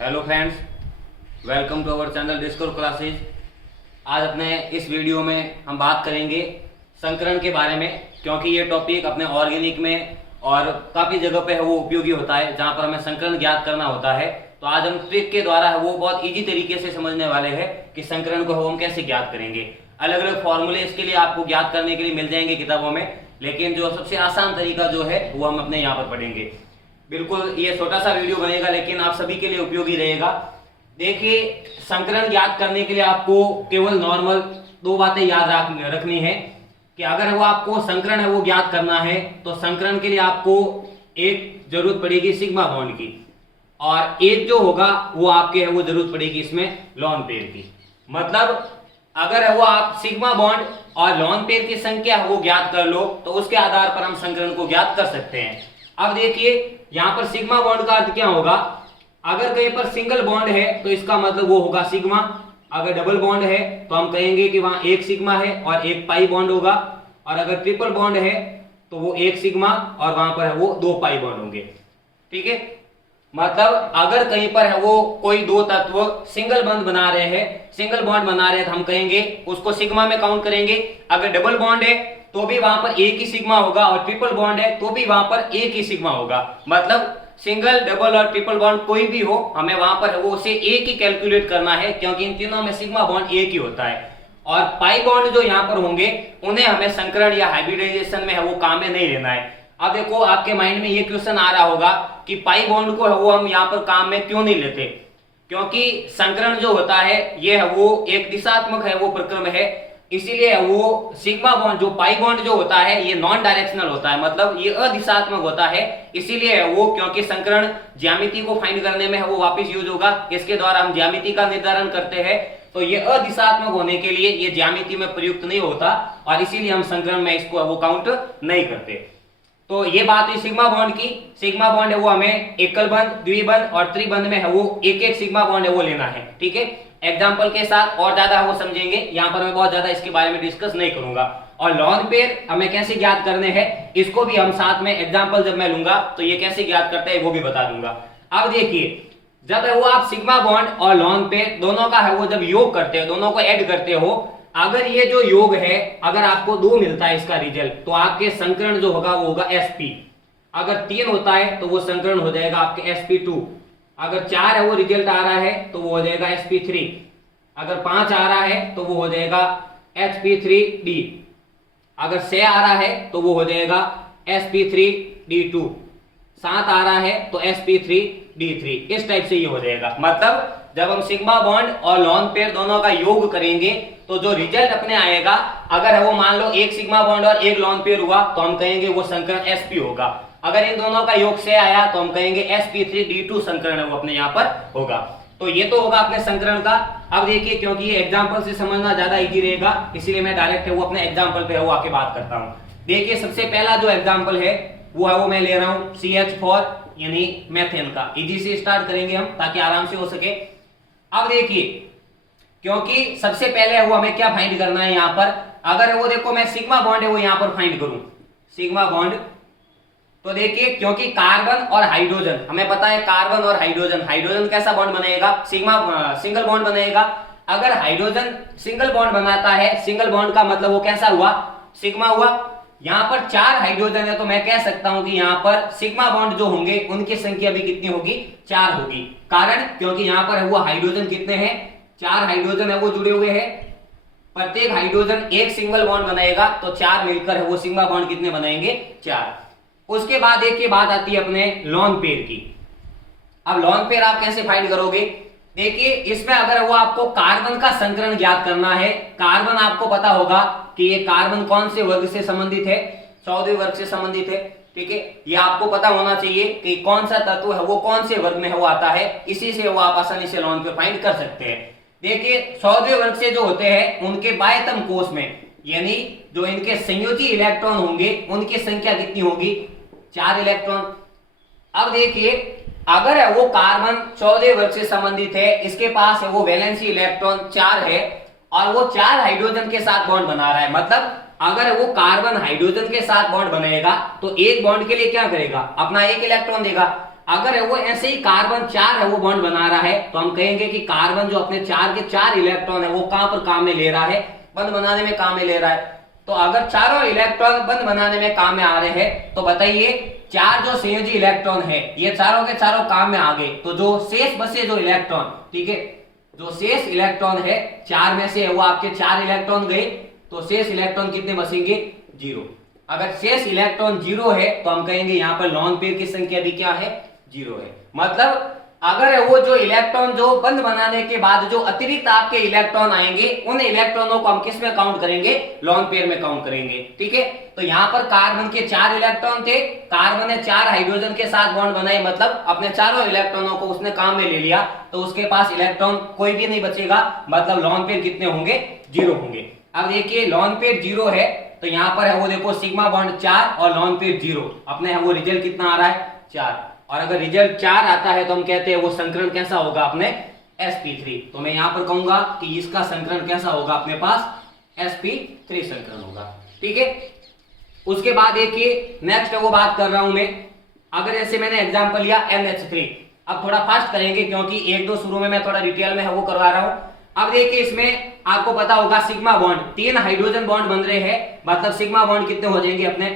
Hello friends, welcome to our channel discover classes. आज अपने इस वीडियो में हम बात करेंगे संकरण के बारे में, क्योंकि ये टॉपिक अपने ऑर्गेनिक में और काफ़ी जगह पे है वो उपयोगी होता है, जहाँ पर हमें संकरण ज्ञात करना होता है। तो आज हम ट्रिक के द्वारा है वो बहुत ईजी तरीके से समझने वाले हैं कि संकरण को हम कैसे ज्ञात करेंगे। अलग अलग फॉर्मूले इसके लिए आपको ज्ञात करने के लिए मिल जाएंगे किताबों में, लेकिन जो सबसे आसान तरीका जो है वो हम अपने यहाँ पर पढ़ेंगे। बिल्कुल ये छोटा सा वीडियो बनेगा, लेकिन आप सभी के लिए उपयोगी रहेगा। देखिए, संकरण ज्ञात करने के लिए आपको केवल नॉर्मल दो बातें याद रखनी है कि अगर वो आपको संकरण है वो ज्ञात करना है तो संकरण के लिए आपको एक जरूरत पड़ेगी सिग्मा बॉन्ड की, और एक जो होगा वो आपके है वो जरूरत पड़ेगी इसमें लॉन पेयर की। मतलब अगर है वो आप सिग्मा बॉन्ड और लॉन पेयर की संख्या है वो ज्ञात कर लो तो उसके आधार पर हम संकरण को ज्ञात कर सकते हैं। अब देखिए, यहां पर सिग्मा बॉन्ड का अर्थ क्या होगा। अगर कहीं पर सिंगल बॉन्ड है तो इसका मतलब वो होगा सिग्मा। अगर डबल बॉन्ड है तो हम कहेंगे कि वहां एक सिग्मा है और एक पाई बॉन्ड होगा, और अगर ट्रिपल बॉन्ड है तो वो एक सिग्मा और वहां पर है वो दो पाई बॉन्ड होंगे। ठीक है, मतलब अगर कहीं पर है वो कोई दो तत्व सिंगल बॉन्ड बना रहे हैं, सिंगल बॉन्ड बना रहे हैं, तो हम कहेंगे उसको सिग्मा में काउंट करेंगे। अगर डबल बॉन्ड है तो भी वहां पर एक ही सिग्मा होगा, और ट्रिपल बॉन्ड है तो भी वहां पर एक ही सिग्मा होगा। मतलब सिंगल, डबल और ट्रिपल बॉन्ड कोई भी हो, हमें वहां पर वो उसे एक ही कैलकुलेट करना है, क्योंकि इन तीनों में सिग्मा बॉन्ड एक ही होता है। और पाई बॉन्ड जो यहाँ पर होंगे उन्हें हमें संकरण या हाइब्रिडाइजेशन में है वो काम में नहीं लेना है। अब देखो, आपके माइंड में ये क्वेश्चन आ रहा होगा कि पाई बॉन्ड को है वो हम यहाँ पर काम में क्यों नहीं लेते, क्योंकि संकरण जो होता है ये है वो एक दिशात्मक है वो प्रक्रम है, इसीलिए वो सिग्मा बॉन्ड जो पाई बॉन्ड जो होता है ये नॉन डायरेक्शनल होता है, मतलब ये अदिशात्मक होता है। इसीलिए वो, क्योंकि संकरण ज्यामिति को फाइंड करने में है वो वापस यूज होगा, इसके द्वारा हम ज्यामिति का निर्धारण करते हैं, तो ये अदिशात्मक होने के लिए ये ज्यामिति में प्रयुक्त नहीं होता, और इसीलिए हम संकरण में इसको वो काउंट नहीं करते। तो ये बात हुई सिग्मा बॉन्ड की। सिग्मा बॉन्ड है वो हमें एकल बंध, द्विबंध और त्रिबंध में है वो एक एक सिग्मा बॉन्ड है वो लेना है। ठीक है, एग्जाम्पल के साथ और ज्यादा वो समझेंगे, यहाँ पर मैं बहुत ज्यादा इसके बारे में डिस्कस नहीं करूंगा। और लॉन पेयर हमें कैसे ज्ञात करने हैं इसको भी हम साथ में एग्जाम्पल जब मैं लूंगा तो ये कैसे ज्ञात करते हैं वो भी बता दूंगा। अब देखिए, जब है वो आप सिग्मा बॉन्ड और लॉन पेयर दोनों का है वो जब योग करते हो, दोनों को ऐड करते हो, अगर ये जो योग है अगर आपको 2 मिलता है इसका रिजल्ट, तो आपके संकरण जो होगा वो होगा sp। अगर 3 होता है तो वो संकरण हो जाएगा आपके sp2। अगर 4 है वो रिजल्ट आ रहा है तो वो हो जाएगा sp3। अगर 5 आ रहा है तो वो हो जाएगा sp3d। अगर 6 आ रहा है तो वो हो जाएगा sp3d2। 7 आ रहा है तो sp3d3। इस टाइप से ये हो जाएगा। मतलब जब हम सिग्मा बॉन्ड और लॉन पेयर दोनों का योग करेंगे तो जो रिजल्ट अपने आएगा, अगर है वो मान लो एक सिग्मा बॉन्ड और एक लॉन पेयर हुआ तो हम कहेंगे वो संकरण sp होगा। अगर इन दोनों का योग से आया तो हम कहेंगे sp3d2 संकरण है वो अपने यहाँ पर होगा। तो ये तो होगा अपने संकरण का। अब देखिए, क्योंकि ये एग्जाम्पल से समझना ज्यादा इजी रहेगा, इसीलिए मैं डायरेक्ट है वो अपने एग्जाम्पल पे है वो आके बात करता हूँ। देखिए, सबसे पहला जो एग्जाम्पल है वो है वो मैं ले रहा हूँ CH4 यानी मेथेन का। इजी से स्टार्ट करेंगे हम ताकि आराम से हो सके। अब देखिए, क्योंकि सबसे पहले है वो हमें क्या फाइंड करना है यहाँ पर, अगर वो देखो मैं सिग्मा बॉन्ड है वो यहाँ पर फाइंड करूं सिग्मा बॉन्ड, तो देखिए क्योंकि कार्बन और हाइड्रोजन हमें पता है, कार्बन और हाइड्रोजन कैसा बॉन्ड बनाएगा, सिंगल बॉन्ड बनाएगा। अगर हाइड्रोजन सिंगल बॉन्ड बनाता है, सिंगल बॉन्ड का मतलब वो कैसा हुआ, सिग्मा हुआ। यहाँ पर 4 हाइड्रोजन है तो मैं कह सकता हूं कि यहाँ पर सिग्मा बॉन्ड जो होंगे उनकी संख्या भी कितनी होगी, 4 होगी। कारण क्योंकि यहाँ पर है वो हाइड्रोजन कितने हैं, 4 हाइड्रोजन है वो जुड़े हुए हैं। प्रत्येक हाइड्रोजन एक सिंगल बॉन्ड बनाएगा तो 4 मिलकर है वो सिग्मा बॉन्ड कितने बनाएंगे, 4। उसके बाद एक बात आती है अपने लॉन पेयर की। अब लॉन पेयर आप कैसे फाइंड करोगे, देखिए इसमें अगर वो आपको कार्बन का संकरण ज्ञात करना है, कार्बन आपको पता होगा कि ये कार्बन कौन से वर्ग से संबंधित है, 14वें वर्ग से संबंधित है। ठीक है, ये आपको पता होना चाहिए कि कौन सा तत्व है वो कौन से वर्ग में है वो आता है, इसी से वो आप आसानी से लॉन पेयर फाइंड कर सकते हैं। देखिए, 14वें वर्ग से जो होते हैं उनके बाह्यतम कोष में, यानी जो इनके संयोजी इलेक्ट्रॉन होंगे उनकी संख्या कितनी होगी, 4 इलेक्ट्रॉन। अब देखिए, अगर है वो कार्बन 14वें वर्ग से संबंधित है, इसके पास है वो वैलेंसी इलेक्ट्रॉन 4 है और वो 4 हाइड्रोजन के साथ बॉन्ड बना रहा है। मतलब अगर वो कार्बन हाइड्रोजन के साथ बॉन्ड बनाएगा तो एक बॉन्ड के लिए क्या करेगा, अपना एक इलेक्ट्रॉन देगा। अगर है वो ऐसे ही कार्बन 4 है वो बॉन्ड बना रहा है तो हम कहेंगे कि कार्बन जो अपने 4 के 4 इलेक्ट्रॉन है वो कहां पर काम में ले रहा है, बंद बनाने में काम में ले रहा है। तो अगर चारों इलेक्ट्रॉन बंद बनाने में काम में आ रहे हैं तो बताइए 4 जो संयोजी इलेक्ट्रॉन है ये चारों के चारों काम में आ गए, तो जो शेष बचे जो इलेक्ट्रॉन, ठीक है, जो शेष इलेक्ट्रॉन है 4 में से वो आपके 4 इलेक्ट्रॉन गए, तो शेष इलेक्ट्रॉन कितने बचेंगे, 0। अगर शेष इलेक्ट्रॉन 0 है तो हम कहेंगे यहाँ पर लॉन पेयर की संख्या भी क्या है, 0 है। मतलब अगर वो जो इलेक्ट्रॉन जो बंद बनाने के बाद जो अतिरिक्त आपके इलेक्ट्रॉन आएंगे उन इलेक्ट्रॉनों को हम किस में काउंट करेंगे, लॉन पेयर में काउंट करेंगे, ठीक है। तो यहाँ पर कार्बन के 4 इलेक्ट्रॉन थे, कार्बन ने 4 हाइड्रोजन के साथ बॉन्ड बनाए, मतलब अपने चारों इलेक्ट्रॉनों को उसने काम में ले लिया, तो उसके पास इलेक्ट्रॉन कोई भी नहीं बचेगा, मतलब लॉन पेयर कितने होंगे, 0 होंगे। अब देखिए लॉन पेयर 0 है तो यहाँ पर है वो देखो सिग्मा बॉन्ड 4 और लॉन पेयर 0, अपने है वो रिजल्ट कितना आ रहा है, 4। और अगर रिजल्ट 4 आता है तो हम कहते हैं वो संकरण कैसा होगा अपने sp3। तो मैं यहां पर कहूंगा कि इसका संकरण कैसा होगा, अपने पास sp3 संकरण होगा, ठीक है। उसके बाद देखिए नेक्स्ट वो बात कर रहा हूं मैं, अगर ऐसे मैंने एग्जांपल लिया NH3, अब थोड़ा फास्ट करेंगे क्योंकि 1-2 शुरू में मैं थोड़ा डिटेल में है वो करवा रहा हूं। अब देखिए इसमें आपको पता होगा सिग्मा बॉन्ड 3 हाइड्रोजन बॉन्ड बन रहे हैं, मतलब सिग्मा बॉन्ड कितने हो जाएंगे अपने,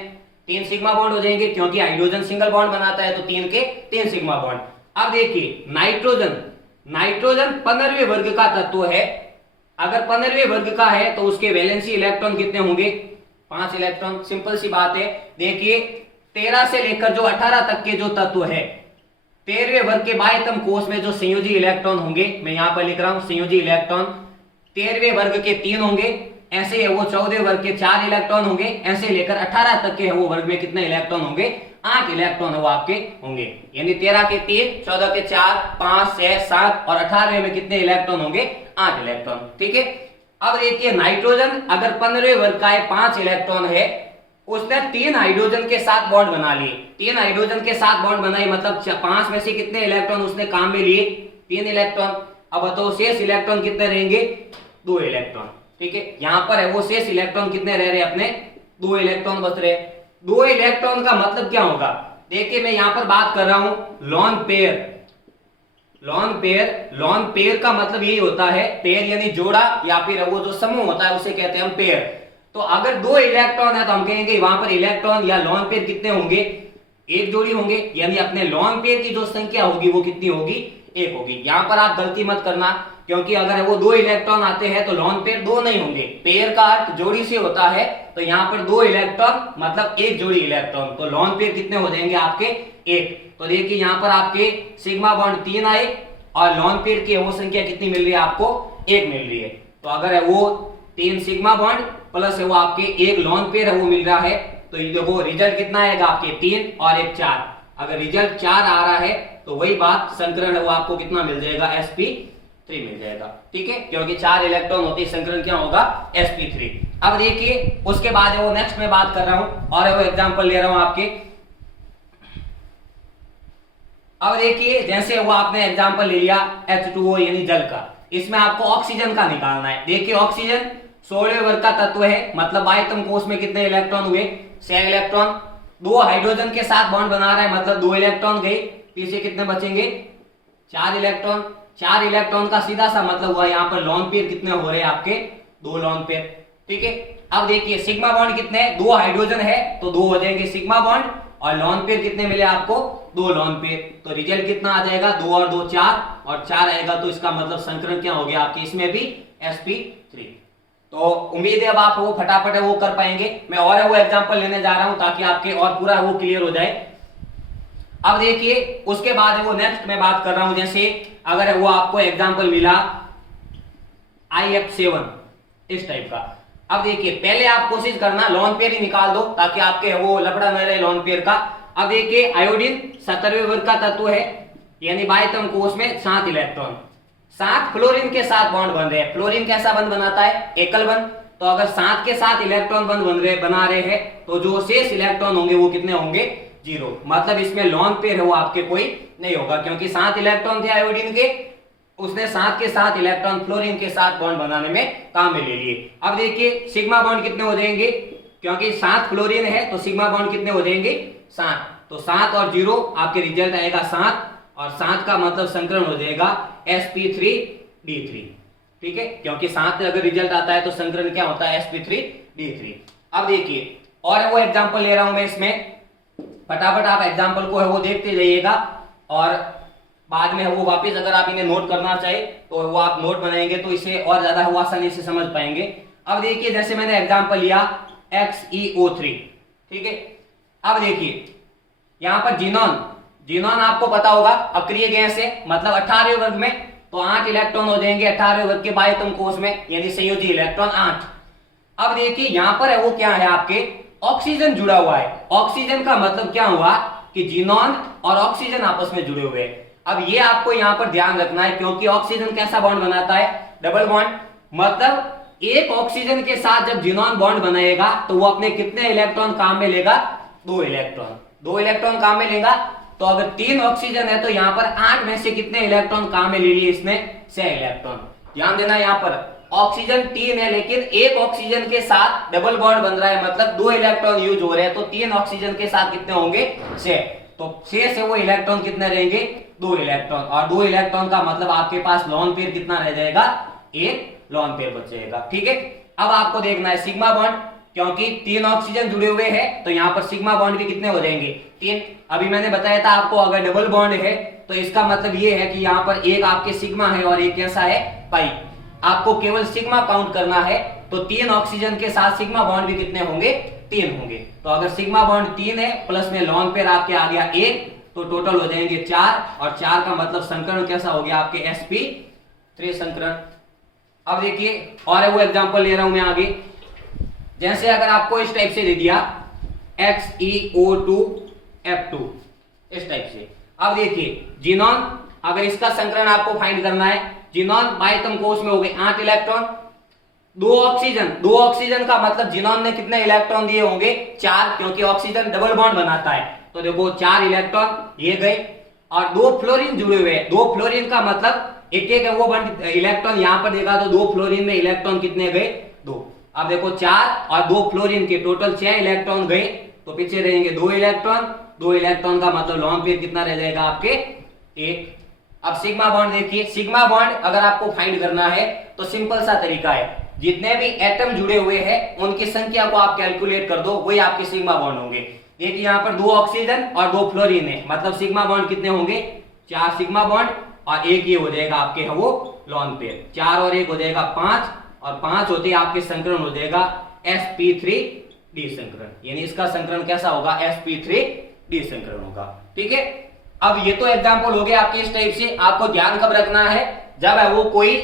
3 सिग्मा बॉन्ड हो जाएंगे, क्योंकि हाइड्रोजन सिंगल बॉन्ड बनाता है तो 3 के 3 सिग्मा बॉन्ड। अब देखिए नाइट्रोजन, नाइट्रोजन 15वें वर्ग का तत्व है, अगर 15वें वर्ग का है तो उसके वैलेंसी इलेक्ट्रॉन कितने होंगे, 5 इलेक्ट्रॉन, सिंपल सी बात है। देखिए 13 से लेकर जो 18 तक के जो तत्व है 13वें वर्ग के बाह्यतम कोष में जो संयोजी इलेक्ट्रॉन होंगे, मैं यहां पर लिख रहा हूं संयोजी इलेक्ट्रॉन 13वें वर्ग के 3 होंगे, ऐसे है वो 14वें वर्ग के 4 इलेक्ट्रॉन होंगे, ऐसे लेकर 18 तक के है वो वर्ग में कितने इलेक्ट्रॉन होंगे, 8 इलेक्ट्रॉन है वो आपके होंगे, यानी 13 के 3, 14 के 4, 5, 6, 7 और 18वें में कितने इलेक्ट्रॉन होंगे, 8 इलेक्ट्रॉन, ठीक है। अब देखिए नाइट्रोजन अगर 15वें वर्ग का है 5 इलेक्ट्रॉन है, उसने 3 हाइड्रोजन के साथ बॉन्ड बना लिए, 3 हाइड्रोजन के साथ बॉन्ड बनाई, मतलब 5 में से कितने इलेक्ट्रॉन उसने काम में लिए, 3 इलेक्ट्रॉन। अब बताओ शेष इलेक्ट्रॉन कितने रहेंगे, 2 इलेक्ट्रॉन, ठीक है। यहां पर है वो शेष इलेक्ट्रॉन कितने रह रहे अपने, 2 इलेक्ट्रॉन बच रहे। 2 इलेक्ट्रॉन का मतलब क्या होगा, देखिए मैं यहां पर बात कर रहा हूं lone pair, lone pair, lone pair का मतलब यही होता है, पेयर यानी जोड़ा या फिर वो जो समूह होता है उसे कहते हैं हम पेयर। तो अगर 2 इलेक्ट्रॉन है तो हम कहेंगे वहां पर इलेक्ट्रॉन या लॉन पेयर कितने होंगे, 1 जोड़ी होंगे, यानी अपने लॉन पेयर की जो संख्या होगी वो कितनी होगी, 1 होगी। यहां पर आप गलती मत करना, क्योंकि अगर वो 2 इलेक्ट्रॉन आते हैं तो लॉन पेयर 2 नहीं होंगे, पेयर का अर्थ जोड़ी से होता है, तो यहाँ पर 2 इलेक्ट्रॉन मतलब 1 जोड़ी इलेक्ट्रॉन, तो लॉन पेयर कितने हो जाएंगे आपके, 1। तो देखिए यहाँ पर आपके सिग्मा बॉन्ड 3 आए और लॉन पेयर की वो संख्या कितनी मिल रही है आपको, 1 मिल रही है। तो अगर है वो 3 सिग्मा बॉन्ड प्लस है वो आपके 1 लॉन पेयर है वो मिल रहा है, तो ये देखो रिजल्ट कितना आएगा आपके 3 और 1 4। अगर रिजल्ट 4 आ रहा है तो वही बात संकरण है वो आपको कितना मिल जाएगा, sp3 मिल जाएगा, ठीक है, क्योंकि 4 इलेक्ट्रॉन होते संकरण क्या होगा, sp3। अब देखिए उसके बाद है वो नेक्स्ट में बात कर रहा हूं और है वो एग्जांपल ले रहा हूं आपके। अब देखिए जैसे वो आपने एग्जांपल ले लिया H2O यानी जल का, इसमें आपको ऑक्सीजन का निकालना है। देखिए ऑक्सीजन 16वें वर्ग का तत्व है, मतलब बाह्यतम कोष में कितने इलेक्ट्रॉन हुए, 6 इलेक्ट्रॉन, 2 हाइड्रोजन के साथ बॉन्ड बना रहा है, मतलब 2 इलेक्ट्रॉन गए, पीछे कितने बचेंगे, 4 इलेक्ट्रॉन। 4 इलेक्ट्रॉन का सीधा सा मतलब हुआ यहाँ पर लॉन पेयर कितने हो रहे हैं आपके, 2 लॉन पेयर, ठीक है। अब देखिए सिग्मा बॉन्ड कितने, 2 हाइड्रोजन है तो 2 हो जाएंगे सिग्मा बॉन्ड, और लॉन पेयर कितने मिले आपको, 2 लॉन पेयर। तो रिजल्ट कितना आ जाएगा, 2 और 2 4 और 4 आएगा, तो इसका मतलब संकरण क्या हो गया आपके, इसमें भी sp3। तो उम्मीद है अब आप वो फटाफट है वो कर पाएंगे। मैं और है वो एग्जांपल लेने जा रहा हूं ताकि आपके और पूरा वो क्लियर हो जाए। अब देखिए उसके बाद है वो नेक्स्ट मैं बात कर रहा हूं, जैसे अगर है वो आपको एग्जांपल मिला IF7 इस टाइप का। अब देखिए पहले आप कोशिश करना लॉन पेयर ही निकाल दो ताकि आपके वो लफड़ा न रहे लॉन पेयर का। अब देखिए आयोडीन 17वें वर्ग का तत्व है, यानी बाह्यतम कोष में 7 इलेक्ट्रॉन, 7 फ्लोरीन के साथ बॉन्ड बन रहे हैं। फ्लोरीन कैसा बंध बनाता है, एकल बंध। तो अगर 7 के साथ इलेक्ट्रॉन बंध बना रहे हैं तो जो शेष इलेक्ट्रॉन होंगे वो कितने होंगे, 0। मतलब इसमें लॉन पेयर है वो आपके कोई नहीं होगा, क्योंकि 7 इलेक्ट्रॉन थे आयोडीन के, उसने 7 के साथ इलेक्ट्रॉन फ्लोरीन के साथ बॉन्ड बनाने में काम में ले लिए। अब देखिए सिग्मा बॉन्ड कितने हो जाएंगे, क्योंकि 7 फ्लोरीन है तो सिग्मा बॉन्ड कितने हो जाएंगे, 7। तो 7 और 0 आपके रिजल्ट आएगा 7, और 7 का मतलब संकरण हो जाएगा sp3d3। ठीक है, क्योंकि 7 अगर रिजल्ट आता है तो संकरण क्या होता है, sp3d3। अब देखिए और वो एग्जांपल ले रहा हूं मैं इसमें, फटाफट आप एग्जांपल को है वो देखते जाइएगा, और बाद में वो वापस अगर आप इन्हें नोट करना चाहे तो वो आप नोट बनाएंगे तो इसे और ज्यादा वो आसानी से समझ पाएंगे। अब देखिए जैसे मैंने एग्जांपल लिया XeO3, ठीक है। अब देखिए यहां पर जीनोन आपको पता होगा अक्रिय गैस है, मतलब 18वें वर्ग में तो 8 इलेक्ट्रॉन हो जाएंगे 18वें वर्ग के बाह्यतम कोश में, यानी संयोजी इलेक्ट्रॉन 8। अब देखिए यहां पर है वो क्या है, आपके ऑक्सीजन जुड़ा हुआ है। ऑक्सीजन का मतलब क्या हुआ कि जीनोन और ऑक्सीजन आपस में जुड़े हुए हैं। अब ये आपको यहां पर ध्यान रखना है, क्योंकि ऑक्सीजन कैसा बॉन्ड बनाता है, डबल बॉन्ड। मतलब एक ऑक्सीजन के साथ जब जीनोन बॉन्ड बनाएगा तो वो अपने कितने इलेक्ट्रॉन काम में लेगा, 2 इलेक्ट्रॉन। 2 इलेक्ट्रॉन काम में लेगा। तो अगर 3 ऑक्सीजन है तो यहां पर 8 में से कितने इलेक्ट्रॉन काम में ले लिए इसने, 6 इलेक्ट्रॉन। ध्यान देना, यहां पर ऑक्सीजन 3 है लेकिन एक ऑक्सीजन के साथ डबल बॉन्ड बन रहा है, मतलब 2 इलेक्ट्रॉन यूज हो रहे हैं, तो 3 ऑक्सीजन के साथ कितने होंगे, 6। तो 6 से वो इलेक्ट्रॉन कितने रहेंगे, 2 इलेक्ट्रॉन। और 2 इलेक्ट्रॉन का मतलब आपके पास लॉन पेयर कितना रह जाएगा, 1 लॉन पेयर बच जाएगा। ठीक है, अब आपको देखना है सिग्मा बॉन्ड, क्योंकि 3 ऑक्सीजन जुड़े हुए हैं तो यहां पर सिग्मा बॉन्ड भी कितने हो जाएंगे, 3। अभी मैंने बताया था आपको अगर डबल बॉन्ड है तो इसका मतलब ये है कि यहां पर एक आपके सिग्मा है और एक कैसा है, पाई। आपको केवल सिग्मा काउंट करना है, तो 3 ऑक्सीजन के साथ सिग्मा बॉन्ड भी कितने होंगे, 3 होंगे। तो अगर सिग्मा बॉन्ड 3 है प्लस में लॉन पेयर आपके आ गया 1, तो टोटल हो जाएंगे 4, और 4 का मतलब संकरण कैसा हो गया आपके sp3 संकरण। अब देखिए और वो एग्जांपल ले रहा हूं मैं आगे, जैसे अगर आपको इस टाइप से दे दिया XeO2 F2 इस टाइप से। अब देखिए जीनोन, अगर इसका संकरण आपको फाइंड करना है, जीनोन बाह्यतम कोश में हो गए 8 इलेक्ट्रॉन, 2 ऑक्सीजन का मतलब जीनोन ने कितने इलेक्ट्रॉन दिए होंगे, 4, क्योंकि ऑक्सीजन डबल बॉन्ड बनाता है। तो देखो 4 इलेक्ट्रॉन ये गए, और 2 फ्लोरीन जुड़े हुए हैं। 2 फ्लोरीन का मतलब एक एक वो इलेक्ट्रॉन यहां पर देखा तो 2 फ्लोरीन में इलेक्ट्रॉन कितने गए, 2। अब देखो 4 और 2 फ्लोरीन के टोटल 6 इलेक्ट्रॉन गए, तो पीछे रहेंगे 2 इलेक्ट्रॉन। 2 इलेक्ट्रॉन का मतलब लॉन पेयर कितना रह जाएगा आपके, 1। अब सिग्मा बॉन्ड देखिए, सिग्मा बॉन्ड अगर आपको फाइंड करना है तो सिंपल सा तरीका है, जितने भी एटम जुड़े हुए हैं उनकी संख्या को आप कैलकुलेट कर दो, वही आपके सिग्मा बॉन्ड होंगे। देखिए यहाँ पर 2 ऑक्सीजन और 2 फ्लोरीन है, मतलब सिग्मा बॉन्ड कितने होंगे, 4 सिग्मा बॉन्ड, और एक ये हो जाएगा आपके है वो लॉन पेयर। 4 और 1 हो जाएगा 5, और 5 होते आपके संकरण हो जाएगा sp3d संकरण, यानी इसका संकरण कैसा होगा, sp3d संकरण होगा। ठीक है, अब ये तो एग्जांपल हो गया आपके इस टाइप से। आपको ध्यान कब रखना है, जब है वो कोई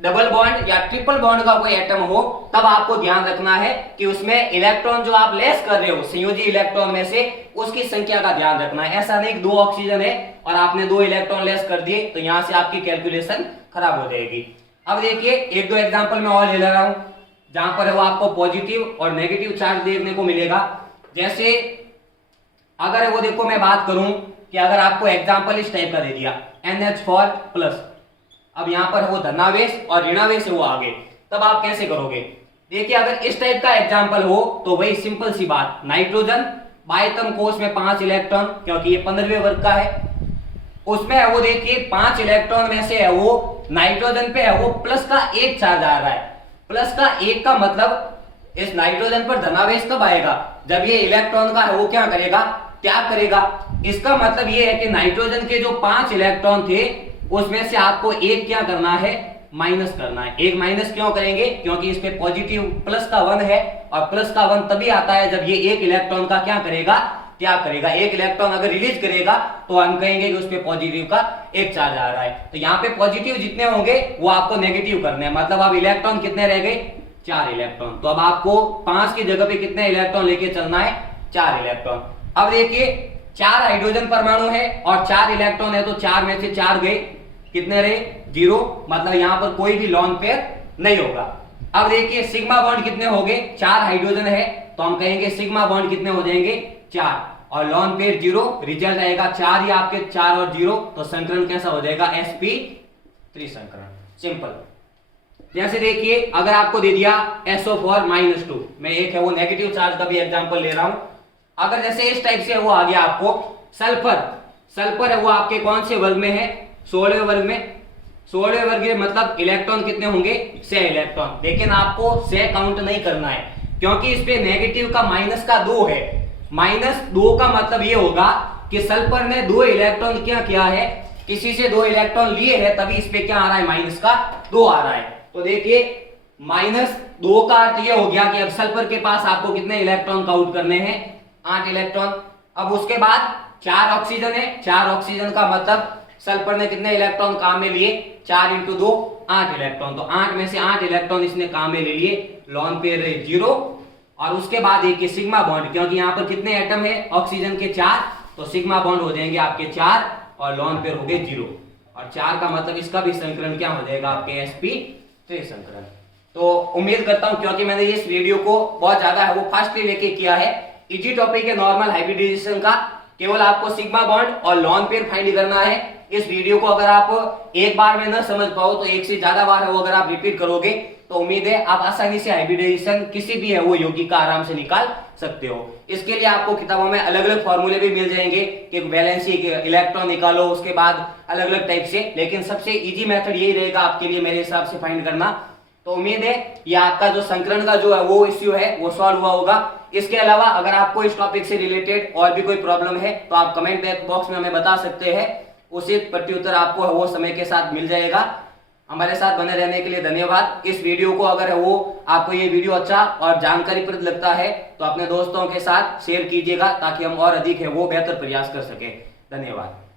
डबल बॉन्ड या ट्रिपल बॉन्ड का कोई एटम हो, तब आपको ध्यान रखना है कि उसमें इलेक्ट्रॉन जो आप लेस कर रहे हो संयोजी इलेक्ट्रॉन में से, उसकी संख्या का ध्यान रखना है। ऐसा नहीं कि 2 ऑक्सीजन है और आपने 2 इलेक्ट्रॉन लेस कर दिए तो यहां से आपकी कैलकुलेशन खराब हो जाएगी। अब देखिए 1-2 एग्जांपल मैं और ले रहा हूं, जहां पर वो आपको पॉजिटिव और नेगेटिव चार्ज देखने को मिलेगा। जैसे अगर वो देखो मैं बात करूं कि अगर आपको एग्जांपल इस टाइप का दे दिया NH4+, अब यहां पर वो धनावेश और ऋणावेश है वो आगे, तब आप कैसे करोगे। देखिए अगर इस टाइप का एग्जांपल हो तो वही सिंपल सी बात, नाइट्रोजन बाह्यतम कोश में 5 इलेक्ट्रॉन, क्योंकि ये 15वें वर्ग का है, उसमें है वो देखिए 5 इलेक्ट्रॉन में से है वो नाइट्रोजन पे है वो प्लस का 1 चार्ज आ रहा है। प्लस का 1 का मतलब इस नाइट्रोजन पर धनावेश कब आएगा, जब ये इलेक्ट्रॉन का है वो क्या करेगा, त्याग करेगा। इसका मतलब ये है कि नाइट्रोजन के जो 5 इलेक्ट्रॉन थे उसमें से आपको 1 क्या करना है, माइनस करना है। 1 माइनस क्यों करेंगे, क्योंकि इस पे पॉजिटिव प्लस का 1 है, और प्लस का 1 तभी आता है जब ये 1 इलेक्ट्रॉन का क्या करेगा, त्याग करेगा। 1 इलेक्ट्रॉन अगर रिलीज करेगा तो हम कहेंगे कि उस पे पॉजिटिव का 1 चार्ज आ रहा है। तो यहाँ पे पॉजिटिव जितने होंगे वो आपको नेगेटिव करने हैं, मतलब अब इलेक्ट्रॉन कितने रह गए, 4 इलेक्ट्रॉन। तो अब आपको 5 की जगह पे कितने इलेक्ट्रॉन लेके चलना है, 4 इलेक्ट्रॉन। अब देखिए 4 हाइड्रोजन परमाणु है और 4 इलेक्ट्रॉन है, तो 4 में से 4 गए, कितने रहे, 0, मतलब यहां पर कोई भी लॉन पेयर नहीं होगा। अब देखिए सिग्मा बॉन्ड कितने हो गए, 4 हाइड्रोजन है, तो हम कहेंगे सिग्मा बॉन्ड कितने हो जाएंगे, 4, और लॉन पेयर 0, रिजल्ट आएगा 4 ही आपके, 4 और 0, तो संकरण कैसा हो जाएगा, sp3 संकरण। सिंपल। जैसे देखिए अगर आपको दे दिया SO4-2, मैं एक है वो नेगेटिव चार्ज का भी एग्जांपल ले रहा हूं। अगर जैसे इस टाइप से वो आ गया आपको सल्फर, सल्फर है वो आपके कौन से वर्ग में है? 16वें वर्ग में। 16वें वर्ग में मतलब इलेक्ट्रॉन कितने होंगे? 6 इलेक्ट्रॉन। लेकिन आपको 6 काउंट नहीं करना है क्योंकि इस पे नेगेटिव का माइनस का 2 है। -2 का मतलब ये होगा कि सल्फर ने 2 इलेक्ट्रॉन क्या किया है, किसी से 2 इलेक्ट्रॉन लिए हैं, तभी इस पे क्या आ रहा है? माइनस का 2 आ रहा है। तो देखिए -2 का अर्थ ये हो गया कि अब सल्फर के पास आपको कितने इलेक्ट्रॉन काउंट करने हैं? 8 इलेक्ट्रॉन। अब उसके बाद 4 ऑक्सीजन है, 4 ऑक्सीजन का मतलब सल्फर ने कितने इलेक्ट्रॉन काम में लिए? 4 × 2 8 इलेक्ट्रॉन। तो 8 में से 8 इलेक्ट्रॉन इसने काम में ले लिए, लोन पेयर 0। और उसके बाद एक सिग्मा बॉन्ड, क्योंकि यहाँ पर कितने एटम है ऑक्सीजन के? 4, तो सिग्मा बॉन्ड हो जाएंगे आपके 4 और लोन पेयर हो गए 0। और 4 का मतलब इसका भी संकरण क्या हो जाएगा? आपके sp3 संकरण। तो उम्मीद करता हूं, क्योंकि मैंने इस वीडियो को बहुत ज्यादा है वो फास्टली लेके किया है, इजी टॉपिक है नॉर्मल हाइब्रिडाइजेशन का, केवल आपको सिग्मा बॉन्ड और लोन पेयर फाइंड करना है। इस वीडियो को अगर आप एक बार में न समझ पाओ तो एक से ज्यादा बार है वो अगर आप रिपीट करोगे तो उम्मीद है आप आसानी से हाइब्रिडाइजेशन किसी भी है वो यौगिक का आराम से निकाल सकते हो। इसके लिए आपको किताबों में अलग अलग फॉर्मूले भी मिल जाएंगे कि वैलेंसी इलेक्ट्रॉन निकालो, उसके बाद अलग अलग टाइप से, लेकिन सबसे इजी मेथड यही रहेगा आपके लिए मेरे हिसाब से फाइंड करना। तो उम्मीद है ये आपका जो संकरण का जो है वो इश्यू है वो सॉल्व हुआ होगा। इसके अलावा अगर आपको इस टॉपिक से रिलेटेड और भी कोई प्रॉब्लम है तो आप कमेंट बॉक्स में हमें बता सकते हैं, उचित प्रत्युत्तर आपको वो समय के साथ मिल जाएगा। हमारे साथ बने रहने के लिए धन्यवाद। इस वीडियो को अगर है वो आपको ये वीडियो अच्छा और जानकारीप्रद लगता है तो अपने दोस्तों के साथ शेयर कीजिएगा ताकि हम और अधिक है वो बेहतर प्रयास कर सके। धन्यवाद।